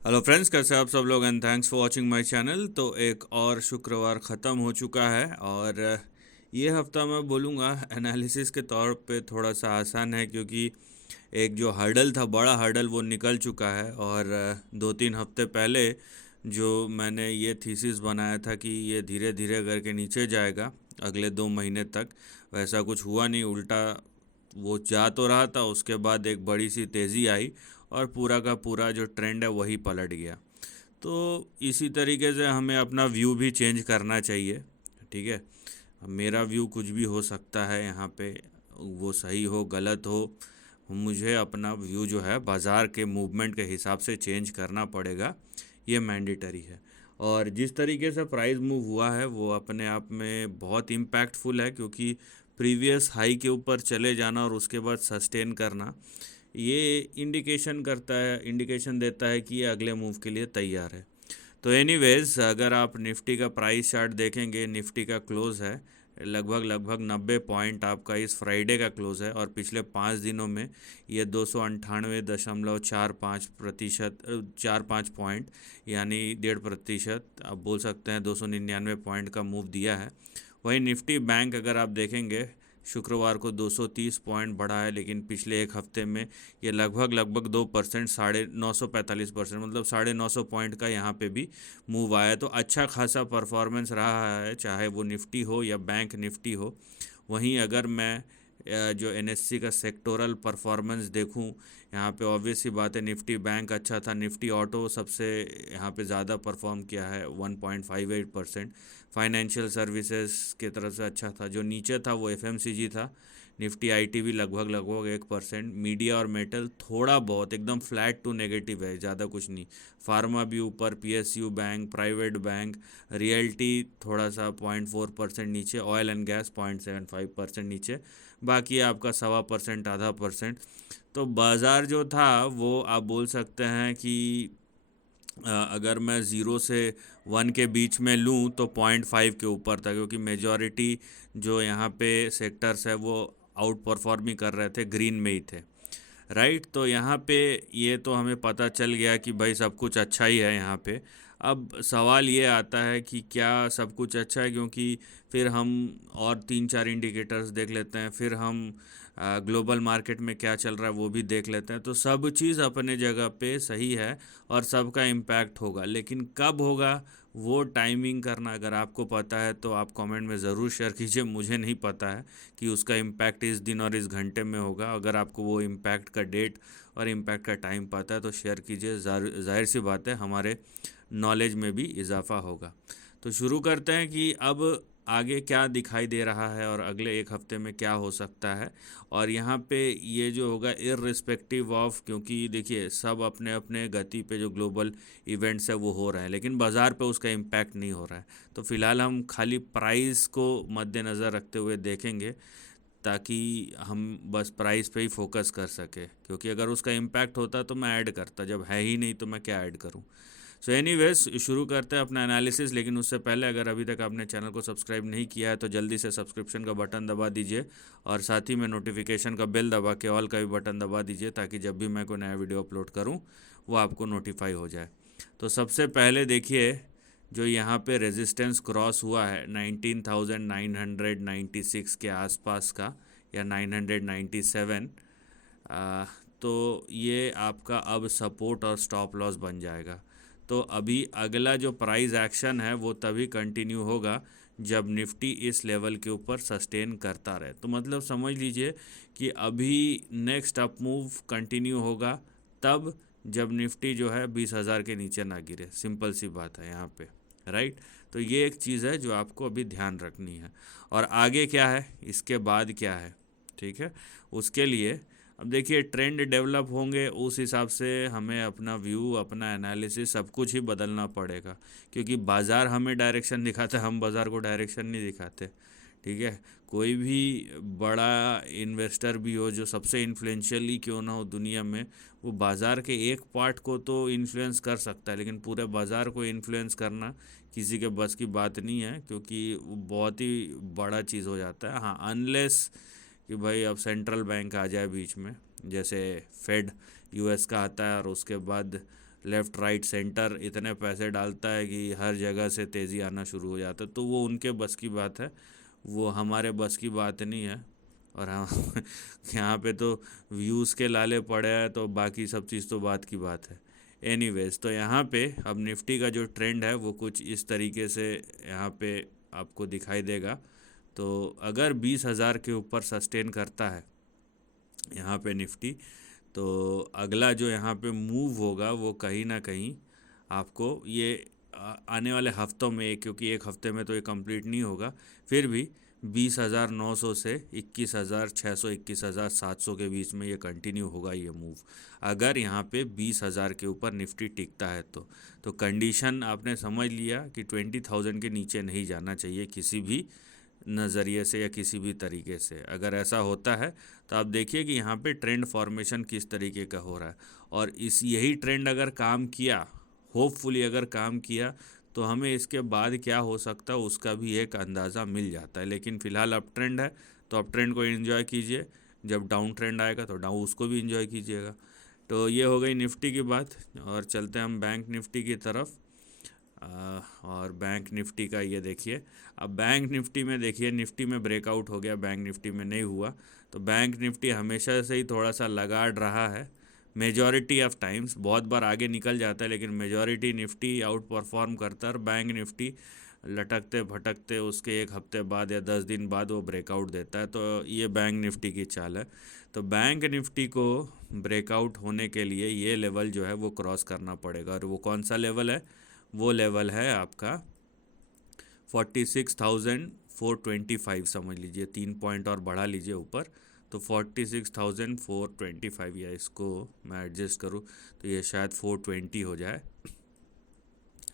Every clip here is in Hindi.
हेलो फ्रेंड्स, कैसे आप सब लोग and thanks for watching my channel. तो एक और शुक्रवार ख़त्म हो चुका है और ये हफ्ता मैं बोलूँगा एनालिसिस के तौर पे थोड़ा सा आसान है, क्योंकि एक जो हर्डल था, बड़ा हर्डल, वो निकल चुका है। और 2-3 हफ्ते पहले जो मैंने ये थीसिस बनाया था कि ये धीरे धीरे करके नीचे जाएगा अगले 2 महीने तक, वैसा कुछ हुआ नहीं। उल्टा वो जा तो रहा था, उसके बाद एक बड़ी सी तेज़ी आई और पूरा का पूरा जो ट्रेंड है वही पलट गया। तो इसी तरीके से हमें अपना व्यू भी चेंज करना चाहिए। ठीक है, मेरा व्यू कुछ भी हो सकता है यहाँ पे, वो सही हो गलत हो, मुझे अपना व्यू जो है बाज़ार के मूवमेंट के हिसाब से चेंज करना पड़ेगा, ये मैंडेटरी है। और जिस तरीके से प्राइस मूव हुआ है वो अपने आप में बहुत इम्पैक्टफुल है, क्योंकि प्रीवियस हाई के ऊपर चले जाना और उसके बाद सस्टेन करना, ये इंडिकेशन देता है कि ये अगले मूव के लिए तैयार है। तो एनीवेज, अगर आप निफ्टी का प्राइस चार्ट देखेंगे, निफ्टी का क्लोज है लगभग 90 पॉइंट आपका इस फ्राइडे का क्लोज है, और पिछले 5 दिनों में ये 298.45%, 4-5 पॉइंट, यानी 1.5%, आप बोल सकते हैं 299 पॉइंट का मूव दिया है। वहीं निफ्टी बैंक अगर आप देखेंगे, शुक्रवार को 230 पॉइंट बढ़ा है, लेकिन पिछले एक हफ्ते में ये लगभग 2%, 945%, मतलब 950 पॉइंट का यहाँ पे भी मूव आया। तो अच्छा खासा परफॉर्मेंस रहा है, चाहे वो निफ्टी हो या बैंक निफ्टी हो। वहीं अगर मैं जो एनएससी का सेक्टोरल परफॉर्मेंस देखूं, यहाँ पे ऑब्वियस सी बात है, निफ्टी बैंक अच्छा था, निफ्टी ऑटो सबसे यहाँ पे ज़्यादा परफॉर्म किया है 1.58%। फाइनेंशियल सर्विसेज की तरफ से अच्छा था। जो नीचे था वो एफएमसीजी था। निफ्टी आईटी भी लगभग 1%। मीडिया और मेटल थोड़ा बहुत एकदम फ्लैट टू नेगेटिव है, ज़्यादा कुछ नहीं। फार्मा भी ऊपर, PSU bank, private bank, realty थोड़ा सा 0.4% नीचे, ऑयल एंड गैस 0.75% नीचे, बाकी आपका 1.25%, 0.5%। तो बाज़ार जो था वो आप बोल सकते हैं कि अगर मैं ज़ीरो से 1 के बीच में लूँ तो 0.5 के ऊपर था, क्योंकि मेजॉरिटी जो यहाँ पे सेक्टर्स है वो आउट परफॉर्मिंग कर रहे थे, ग्रीन में ही थे। राइट, तो यहाँ पे ये तो हमें पता चल गया कि भाई सब कुछ अच्छा ही है यहाँ पे। अब सवाल ये आता है कि क्या सब कुछ अच्छा है, क्योंकि फिर हम और 3-4 इंडिकेटर्स देख लेते हैं, फिर हम ग्लोबल मार्केट में क्या चल रहा है वो भी देख लेते हैं। तो सब चीज़ अपने जगह पे सही है और सबका इम्पैक्ट होगा, लेकिन कब होगा वो टाइमिंग करना अगर आपको पता है तो आप कमेंट में ज़रूर शेयर कीजिए। मुझे नहीं पता है कि उसका इम्पैक्ट इस दिन और इस घंटे में होगा। अगर आपको वो इम्पैक्ट का डेट और इम्पैक्ट का टाइम पता है तो शेयर कीजिए, जाहिर सी बात है हमारे नॉलेज में भी इजाफा होगा। तो शुरू करते हैं कि अब आगे क्या दिखाई दे रहा है और अगले एक हफ्ते में क्या हो सकता है। और यहाँ पे ये जो होगा इररिस्पेक्टिव ऑफ, क्योंकि देखिए सब अपने अपने गति पे जो ग्लोबल इवेंट्स है वो हो रहे हैं, लेकिन बाज़ार पे उसका इम्पैक्ट नहीं हो रहा है। तो फ़िलहाल हम खाली प्राइस को मद्देनज़र रखते हुए देखेंगे, ताकि हम बस प्राइस पे ही फोकस कर सके, क्योंकि अगर उसका इम्पैक्ट होता तो मैं ऐड करता, जब है ही नहीं तो मैं क्या ऐड करूं। सो एनीवेज, शुरू करते हैं अपना एनालिसिस। लेकिन उससे पहले अगर अभी तक आपने चैनल को सब्सक्राइब नहीं किया है तो जल्दी से सब्सक्रिप्शन का बटन दबा दीजिए, और साथ ही में नोटिफिकेशन का बेल दबा के ऑल का भी बटन दबा दीजिए, ताकि जब भी मैं कोई नया वीडियो अपलोड करूं वो आपको नोटिफाई हो जाए। तो सबसे पहले देखिए, जो यहाँ पे रेजिस्टेंस क्रॉस हुआ है 19,996 के आसपास का, या 997, तो ये आपका अब सपोर्ट और स्टॉप लॉस बन जाएगा। तो अभी अगला जो प्राइस एक्शन है वो तभी कंटिन्यू होगा जब निफ्टी इस लेवल के ऊपर सस्टेन करता रहे। तो मतलब समझ लीजिए कि अभी नेक्स्ट अप मूव कंटिन्यू होगा तब जब निफ्टी जो है 20,000 के नीचे ना गिरे। सिंपल सी बात है यहाँ पे। राइट, तो ये एक चीज़ है जो आपको अभी ध्यान रखनी है। और आगे क्या है, इसके बाद क्या है, ठीक है, उसके लिए अब देखिए ट्रेंड डेवलप होंगे, उस हिसाब से हमें अपना व्यू, अपना एनालिसिस, सब कुछ ही बदलना पड़ेगा, क्योंकि बाज़ार हमें डायरेक्शन दिखाता है, हम बाज़ार को डायरेक्शन नहीं दिखाते। ठीक है, कोई भी बड़ा इन्वेस्टर भी हो, जो सबसे इन्फ्लुएंशियल क्यों ना हो दुनिया में, वो बाज़ार के एक पार्ट को तो इन्फ्लुएंस कर सकता है, लेकिन पूरे बाज़ार को इन्फ्लुएंस करना किसी के बस की बात नहीं है, क्योंकि वो बहुत ही बड़ा चीज़ हो जाता है। हाँ, अनलेस कि भाई अब सेंट्रल बैंक आ जाए बीच में, जैसे फेड यूएस का आता है और उसके बाद लेफ़्ट राइट सेंटर इतने पैसे डालता है कि हर जगह से तेज़ी आना शुरू हो जाता है, तो वो उनके बस की बात है, वो हमारे बस की बात नहीं है। और हम यहाँ पे तो व्यूज़ के लाले पड़े हैं, तो बाकी सब चीज़ तो बात की बात है। एनीवेज, तो यहाँ पे अब निफ्टी का जो ट्रेंड है वो कुछ इस तरीके से यहाँ पे आपको दिखाई देगा। तो अगर 20,000 के ऊपर सस्टेन करता है यहाँ पे निफ्टी, तो अगला जो यहाँ पे मूव होगा वो कहीं ना कहीं आपको ये आने वाले हफ्तों में, क्योंकि एक हफ्ते में तो ये कंप्लीट नहीं होगा, फिर भी 20,900 से 21,600 21,700 के बीच में ये कंटिन्यू होगा ये मूव, अगर यहाँ पे 20,000 के ऊपर निफ्टी टिकता है तो कंडीशन आपने समझ लिया कि 20,000 के नीचे नहीं जाना चाहिए किसी भी नज़रिए से या किसी भी तरीके से। अगर ऐसा होता है तो आप देखिए कि यहाँ पे ट्रेंड फॉर्मेशन किस तरीके का हो रहा है, और यही ट्रेंड अगर काम किया, होपफुली अगर काम किया, तो हमें इसके बाद क्या हो सकता है उसका भी एक अंदाज़ा मिल जाता है। लेकिन फ़िलहाल अप ट्रेंड है तो अप ट्रेंड को एंजॉय कीजिए, जब डाउन ट्रेंड आएगा तो डाउन उसको भी एंजॉय कीजिएगा। तो ये हो गई निफ्टी की बात, और चलते हैं हम बैंक निफ्टी की तरफ। और बैंक निफ्टी का ये देखिए, अब बैंक निफ्टी में देखिए, निफ्टी में ब्रेकआउट हो गया, बैंक निफ्टी में नहीं हुआ। तो बैंक निफ्टी हमेशा से ही थोड़ा सा लगाड़ रहा है, मेजॉरिटी ऑफ टाइम्स, बहुत बार आगे निकल जाता है लेकिन मेजॉरिटी निफ्टी आउट परफॉर्म करता है, और बैंक निफ्टी लटकते भटकते उसके एक हफ्ते बाद या 10 दिन बाद वो ब्रेकआउट देता है। तो ये बैंक निफ्टी की चाल है। तो बैंक निफ्टी को ब्रेकआउट होने के लिए ये लेवल जो है वो क्रॉस करना पड़ेगा, और वो कौन सा लेवल है? वो लेवल है आपका 46,425 समझ लीजिए, 3 पॉइंट और बढ़ा लीजिए ऊपर, तो 46,425, या इसको मैं एडजस्ट करूँ तो ये शायद 420 हो जाए,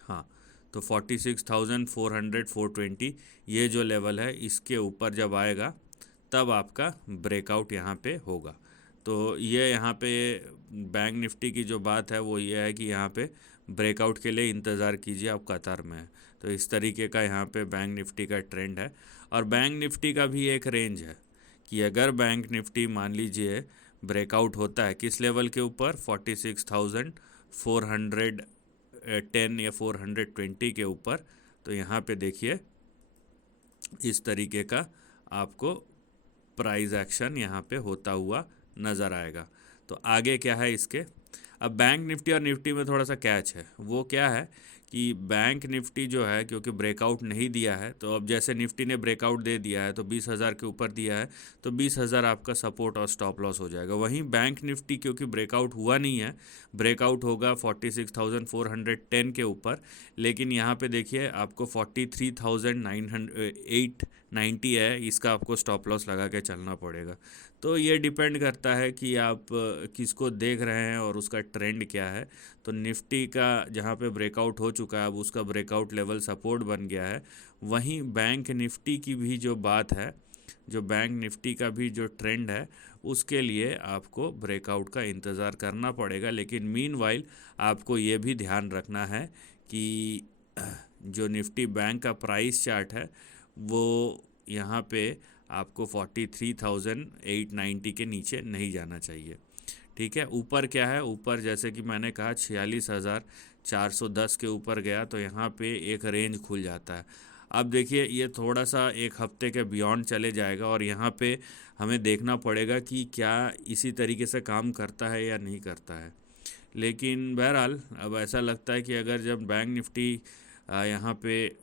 हाँ। तो 46,400 420 ये जो लेवल है, इसके ऊपर जब आएगा तब आपका ब्रेकआउट यहाँ पे होगा। तो ये यहाँ पे बैंक निफ्टी की जो बात है वो ये है कि यहाँ पे ब्रेकआउट के लिए इंतज़ार कीजिए, आप कतार में है। तो इस तरीके का यहाँ पे बैंक निफ्टी का ट्रेंड है, और बैंक निफ्टी का भी एक रेंज है कि अगर बैंक निफ्टी मान लीजिए ब्रेकआउट होता है किस लेवल के ऊपर, 46,410 या 420 के ऊपर, तो यहाँ पे देखिए इस तरीके का आपको प्राइस एक्शन यहाँ पे होता हुआ नज़र आएगा। तो आगे क्या है इसके, अब बैंक निफ्टी और निफ्टी में थोड़ा सा कैच है, वो क्या है कि बैंक निफ्टी जो है क्योंकि ब्रेकआउट नहीं दिया है, तो अब जैसे निफ्टी ने ब्रेकआउट दे दिया है तो 20,000 के ऊपर दिया है, तो 20,000 आपका सपोर्ट और स्टॉप लॉस हो जाएगा। वहीं बैंक निफ्टी क्योंकि ब्रेकआउट हुआ नहीं है, ब्रेकआउट होगा 46,410 के ऊपर, लेकिन यहाँ पे देखिए आपको 43,890 है, इसका आपको स्टॉप लॉस लगा के चलना पड़ेगा। तो ये डिपेंड करता है कि आप किसको देख रहे हैं और उसका ट्रेंड क्या है। तो निफ्टी का जहाँ पे ब्रेकआउट हो चुका है, अब उसका ब्रेकआउट लेवल सपोर्ट बन गया है। वहीं बैंक निफ्टी की भी जो बात है, जो बैंक निफ्टी का भी जो ट्रेंड है, उसके लिए आपको ब्रेकआउट का इंतज़ार करना पड़ेगा। लेकिन मीनवाइल आपको ये भी ध्यान रखना है कि जो निफ्टी बैंक का प्राइस चार्ट है वो यहाँ पे आपको 43,890 के नीचे नहीं जाना चाहिए, ठीक है। ऊपर क्या है, ऊपर जैसे कि मैंने कहा 46,410 के ऊपर गया तो यहाँ पे एक रेंज खुल जाता है। अब देखिए ये थोड़ा सा एक हफ्ते के बियॉन्ड चले जाएगा, और यहाँ पे हमें देखना पड़ेगा कि क्या इसी तरीके से काम करता है या नहीं करता है। लेकिन बहरहाल अब ऐसा लगता है कि अगर जब बैंक निफ्टी यहाँ पे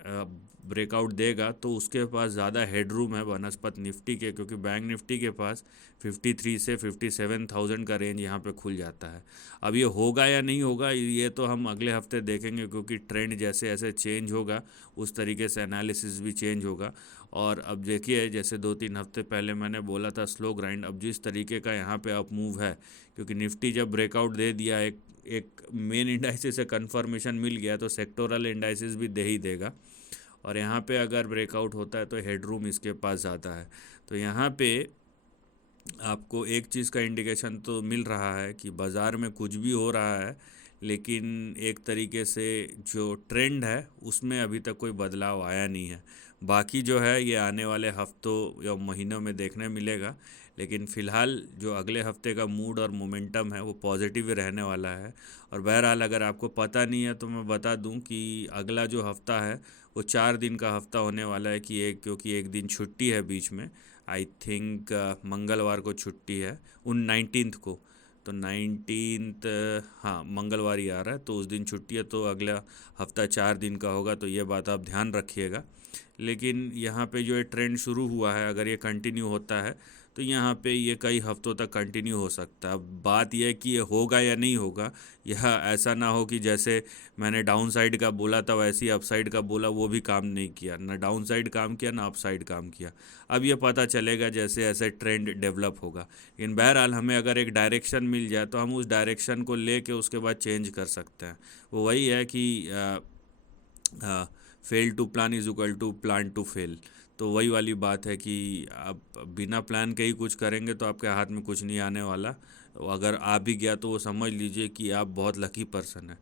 ब्रेकआउट देगा तो उसके पास ज़्यादा हेडरूम है बनस्पत निफ्टी के, क्योंकि बैंक निफ्टी के पास 53 से 57,000 का रेंज यहाँ पे खुल जाता है। अब ये होगा या नहीं होगा ये तो हम अगले हफ्ते देखेंगे, क्योंकि ट्रेंड जैसे जैसे चेंज होगा उस तरीके से एनालिसिस भी चेंज होगा। और अब देखिए जैसे 2-3 हफ्ते पहले मैंने बोला था स्लो ग्राइंड, अब जिस तरीके का यहाँ पे अप मूव है, क्योंकि निफ्टी जब ब्रेकआउट दे दिया, एक मेन इंडाइसिस से कंफर्मेशन मिल गया, तो सेक्टोरल इंडाइसिस भी दे ही देगा। और यहाँ पे अगर ब्रेकआउट होता है तो हेडरूम इसके पास ज़्यादा है। तो यहाँ पे आपको एक चीज़ का इंडिकेशन तो मिल रहा है कि बाज़ार में कुछ भी हो रहा है, लेकिन एक तरीके से जो ट्रेंड है उसमें अभी तक कोई बदलाव आया नहीं है। बाकी जो है ये आने वाले हफ्तों या महीनों में देखने मिलेगा, लेकिन फ़िलहाल जो अगले हफ्ते का मूड और मोमेंटम है वो पॉजिटिव ही रहने वाला है। और बहरहाल अगर आपको पता नहीं है तो मैं बता दूं कि अगला जो हफ्ता है वो 4 दिन का हफ्ता होने वाला है, क्योंकि एक दिन छुट्टी है बीच में। आई थिंक मंगलवार को छुट्टी है, उन 19th को। तो 19th, हाँ मंगलवार ही आ रहा है, तो उस दिन छुट्टी है, तो अगला हफ्ता 4 दिन का होगा, तो ये बात आप ध्यान रखिएगा। लेकिन यहाँ पे जो ये ट्रेंड शुरू हुआ है, अगर ये कंटिन्यू होता है तो यहाँ पे ये कई हफ्तों तक कंटिन्यू हो सकता है। अब बात यह है कि ये होगा या नहीं होगा, यह ऐसा ना हो कि जैसे मैंने डाउन साइड का बोला था वैसे ही अप साइड का बोला, वो भी काम नहीं किया, ना डाउन साइड काम किया ना अप साइड काम किया। अब ये पता चलेगा जैसे ऐसे ट्रेंड डेवलप होगा। लेकिन बहरहाल हमें अगर एक डायरेक्शन मिल जाए तो हम उस डायरेक्शन को ले कर उसके बाद चेंज कर सकते हैं। वो वही है कि fail to plan is equal to plan to fail. तो वही वाली बात है कि आप बिना प्लान के ही कुछ करेंगे तो आपके हाथ में कुछ नहीं आने वाला। अगर आ भी गया तो वो समझ लीजिए कि आप बहुत लकी पर्सन है।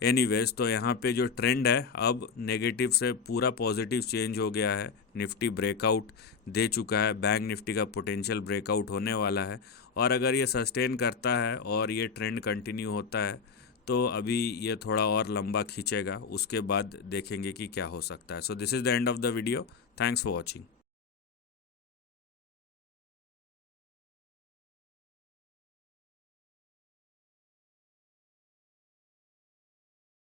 एनीवेज, तो यहाँ पे जो ट्रेंड है अब नेगेटिव से पूरा पॉजिटिव चेंज हो गया है। निफ्टी ब्रेकआउट दे चुका है, बैंक निफ्टी का पोटेंशियल ब्रेकआउट होने वाला है। और अगर ये सस्टेन करता है और ये ट्रेंड कंटिन्यू होता है तो अभी ये थोड़ा और लंबा खींचेगा, उसके बाद देखेंगे कि क्या हो सकता है। So this is the end of the video. Thanks for watching.